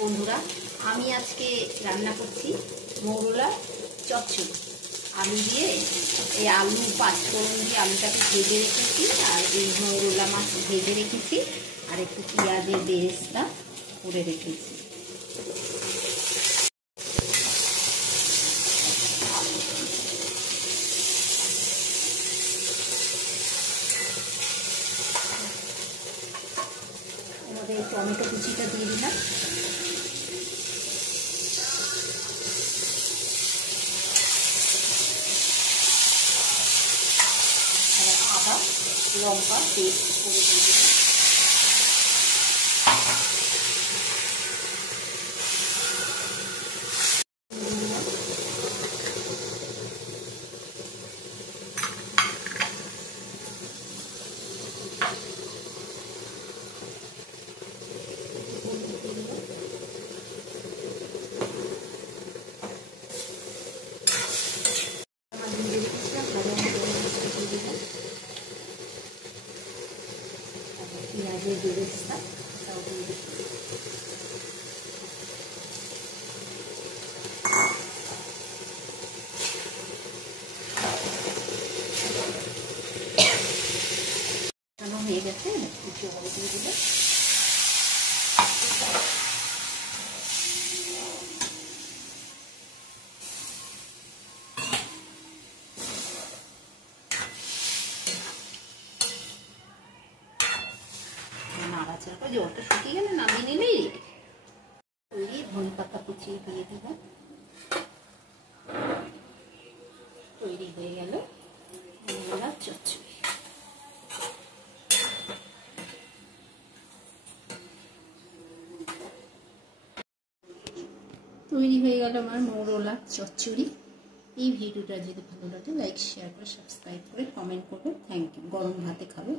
বন্ধুরা, আমি আজকে রান্না করছি মৌরলা চচ্চড়ি। আলু দিয়ে এই আলু পাঁচফোড়ন দিয়ে আলুটাকে ভেজে রেখেছি, আর এই মৌরলা মাছ ভেজে রেখেছি, আর একটু পেঁয়াজের বেরেস্তা করে রেখেছি। আমাদের টমেটো কুচিটা দিয়ে দিলাম, আদা লঙ্কা পেস্ট করে দিয়ে দিলাম। পেঁয়াজের বেরেস্তা তাও দিয়ে দিচ্ছি। হয়ে গেছে, একটু হলুদ দিয়ে দিলে নাড়াচাড়া করে জলটা শুকিয়ে গেলে নামিয়ে নিলেই তৈরি। ধনে পাতা কুচিয়ে দিয়ে দিব, তৈরি হয়ে গেল মৌরলা চচ্চড়ি। তৈরি হয়ে গেল আমার মৌরলা চচ্চড়ি। এই ভিডিওটা যদি ভালো লাগে লাইক শেয়ার করে সাবস্ক্রাইব করে কমেন্ট করবে। Thank you. গরম ভাতে খাবে।